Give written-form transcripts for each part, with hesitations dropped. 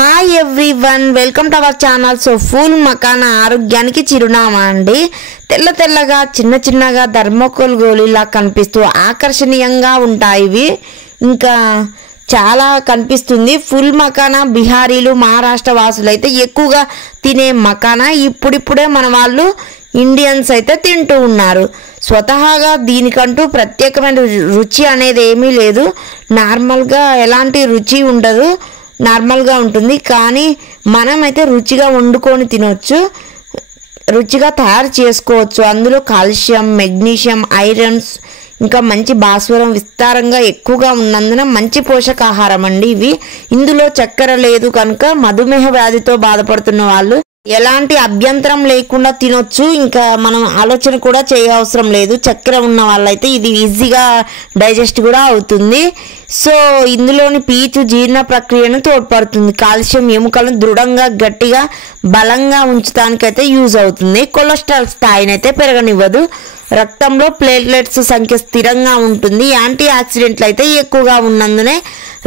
Hi everyone, welcome to our channel. So full makhana ఆరోగ్యానికి చిరునామా అండి. తెల్ల తెల్లగా చిన్న చిన్నగా థర్మోకోల్ గోళీలా కనిపిస్తూ ఆకర్షణీయంగా ఉంటాయి ఇవి. ఇంకా చాలా కనిపిస్తుంది. ఫుల్ మకానా బిహారీలు మహారాష్ట్ర వాసులు అయితే ఎక్కువగా తినే మకానా ఇప్పుడిప్పుడే మన వాళ్ళు ఇండియన్స్ అయితే తింటూ ఉన్నారు. స్వతహాగా దీనికంటూ ప్రత్యేకమైన రుచి అనేది ఏమీ లేదు. నార్మల్గా ఎలాంటి రుచి ఉండదు, నార్మల్గా ఉంటుంది. కానీ మనమైతే రుచిగా వండుకొని తినవచ్చు, రుచిగా తయారు చేసుకోవచ్చు. అందులో కాల్షియం, మెగ్నీషియం, ఐరన్స్ ఇంకా మంచి భాస్వరం విస్తారంగా ఎక్కువగా ఉన్నందున మంచి పోషకాహారం అండి ఇవి. ఇందులో చక్కెర లేదు కనుక మధుమేహ వ్యాధితో బాధపడుతున్న వాళ్ళు ఎలాంటి అభ్యంతరం లేకుండా తినొచ్చు. ఇంకా మనం ఆలోచన కూడా చేయవసరం లేదు. చక్కెర ఉన్న వాళ్ళైతే ఇది ఈజీగా డైజెస్ట్ కూడా అవుతుంది. సో ఇందులోని పీచు జీర్ణ ప్రక్రియను తోడ్పడుతుంది. కాల్షియం ఎముకలను దృఢంగా గట్టిగా బలంగా ఉంచడానికైతే యూజ్ అవుతుంది. కొలెస్ట్రాల్ స్థాయిని అయితే పెరగనివ్వదు. రక్తంలో ప్లేట్లెట్స్ సంఖ్య స్థిరంగా ఉంటుంది. యాంటీ ఆక్సిడెంట్లు అయితే ఎక్కువగా ఉన్నందునే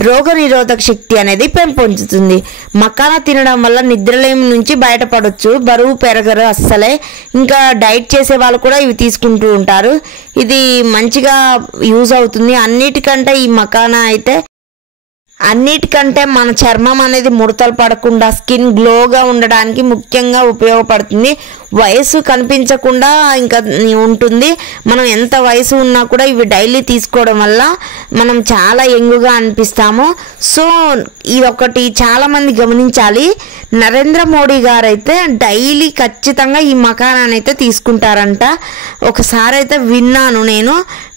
రోగ నిరోధక శక్తి అనేది పెంపొందుతుంది. మకానా తినడం వల్ల నిద్రలేమి నుంచి బయటపడవచ్చు, బరువు పెరగరు అస్సలే. ఇంకా డైట్ చేసే వాళ్ళు కూడా ఇవి తీసుకుంటూ ఉంటారు. ఇది మంచిగా యూజ్ అవుతుంది. అన్నిటికంటే మన చర్మం అనేది ముడతలు పడకుండా స్కిన్ గ్లోగా ఉండడానికి ముఖ్యంగా ఉపయోగపడుతుంది. వయసు కనిపించకుండా ఇంకా ఉంటుంది. మనం ఎంత వయసు ఉన్నా కూడా ఇవి డైలీ తీసుకోవడం వల్ల మనం చాలా యంగ్గా అనిపిస్తాము. సో ఇదొకటి చాలామంది గమనించాలి. నరేంద్ర మోడీ గారు అయితే డైలీ ఖచ్చితంగా ఈ మకానాన్ని అయితే తీసుకుంటారంట. ఒకసారి అయితే విన్నాను నేను.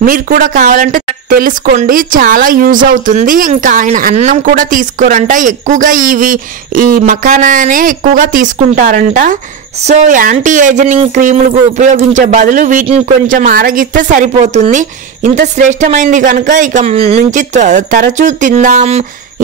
మీరు కూడా కావాలంటే తెలుసుకోండి, చాలా యూజ్ అవుతుంది. ఇంకా ఆయన అన్నం కూడా తీసుకోరంట. ఎక్కువగా ఈ మకానానే ఎక్కువగా తీసుకుంటారంట. సో యాంటీ ఏజింగ్ క్రీములకు ఉపయోగించే బదులు వీటిని కొంచెం ఆరగిస్తే సరిపోతుంది. ఇంత శ్రేష్టమైంది కనుక ఇక నుంచి తరచూ తిందాం.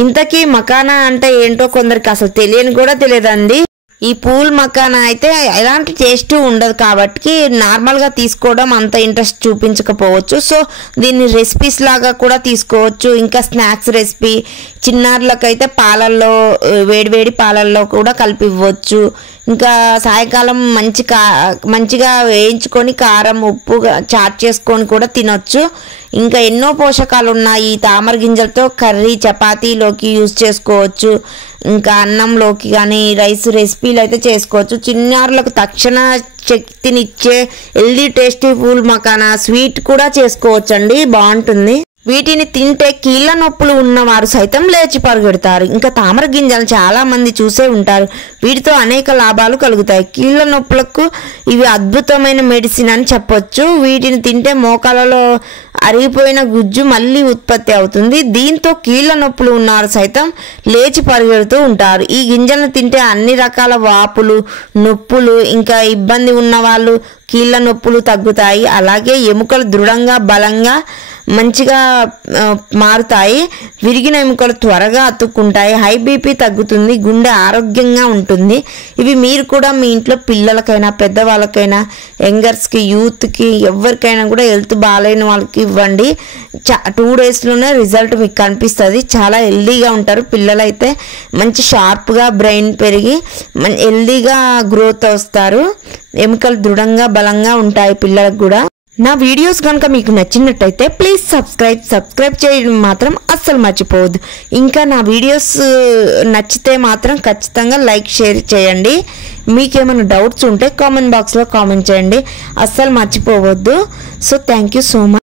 ఇంతకీ మకానా అంటే ఏంటో కొందరికి అసలు తెలియని కూడా తెలియదండి. ఈ పూల్ మకానా అయితే ఎలాంటి టేస్ట్ ఉండదు కాబట్టి నార్మల్గా తీసుకోవడం అంత ఇంట్రెస్ట్ చూపించకపోవచ్చు. సో దీన్ని రెసిపీస్ లాగా కూడా తీసుకోవచ్చు. ఇంకా స్నాక్స్ రెసిపీ, చిన్నారులకైతే పాలల్లో వేడివేడి పాలల్లో కూడా కలిపి ఇవ్వచ్చు. ఇంకా సాయంకాలం మంచిగా వేయించుకొని కారం ఉప్పు చాట్ చేసుకొని కూడా తినొచ్చు. ఇంకా ఎన్నో పోషకాలు ఉన్నాయి. తామర గింజలతో కర్రీ, చపాతీలోకి యూజ్ చేసుకోవచ్చు. ఇంకా అన్నంలోకి కానీ రైస్ రెసిపీలు అయితే చేసుకోవచ్చు. చిన్నారులకు తక్షణ శక్తినిచ్చే healthy tasty full makhana sweet కూడా చేసుకోవచ్చు అండి, బాగుంటుంది. వీటిని తింటే కీళ్ళ నొప్పులు ఉన్నవారు సైతం లేచి పరిగెడతారు. ఇంకా తామర గింజలు చాలా మంది చూసే ఉంటారు. వీటితో అనేక లాభాలు కలుగుతాయి. కీళ్ళ నొప్పులకు ఇవి అద్భుతమైన మెడిసిన్ అని చెప్పొచ్చు. వీటిని తింటే మోకాలలో అరిగిపోయిన గుజ్జు మళ్ళీ ఉత్పత్తి అవుతుంది. దీంతో కీళ్ళ నొప్పులు ఉన్నవారు సైతం లేచి పరిగెడుతూ ఉంటారు. ఈ గింజలను తింటే అన్ని రకాల వాపులు, నొప్పులు, ఇంకా ఇబ్బంది ఉన్న వాళ్ళు కీళ్ళ నొప్పులు తగ్గుతాయి. అలాగే ఎముకలు దృఢంగా బలంగా మంచిగా మారుతాయి. విరిగిన ఎముకలు త్వరగా అతుక్కుంటాయి. హై బీపీ తగ్గుతుంది. గుండె ఆరోగ్యంగా ఉంటుంది. ఇవి మీరు కూడా మీ ఇంట్లో పిల్లలకైనా పెద్దవాళ్ళకైనా యంగర్స్కి యూత్కి ఎవరికైనా కూడా హెల్త్ బాగాలేని వాళ్ళకి ఇవ్వండి. 2 డేస్లోనే రిజల్ట్ మీకు కనిపిస్తుంది. చాలా హెల్దీగా ఉంటారు పిల్లలు అయితే. మంచి షార్ప్గా బ్రెయిన్ పెరిగి హెల్దీగా గ్రోత్ వస్తారు. ఎముకలు దృఢంగా బలంగా ఉంటాయి పిల్లలకు కూడా. నా వీడియోస్ కనుక మీకు నచ్చినట్టయితే ప్లీజ్ సబ్స్క్రైబ్ చేయడం మాత్రం అస్సలు మర్చిపోవద్దు. ఇంకా నా వీడియోస్ నచ్చితే మాత్రం ఖచ్చితంగా లైక్ షేర్ చేయండి. మీకేమైనా డౌట్స్ ఉంటే కామెంట్ బాక్స్లో కామెంట్ చేయండి, అస్సలు మర్చిపోవద్దు. So thank you so much.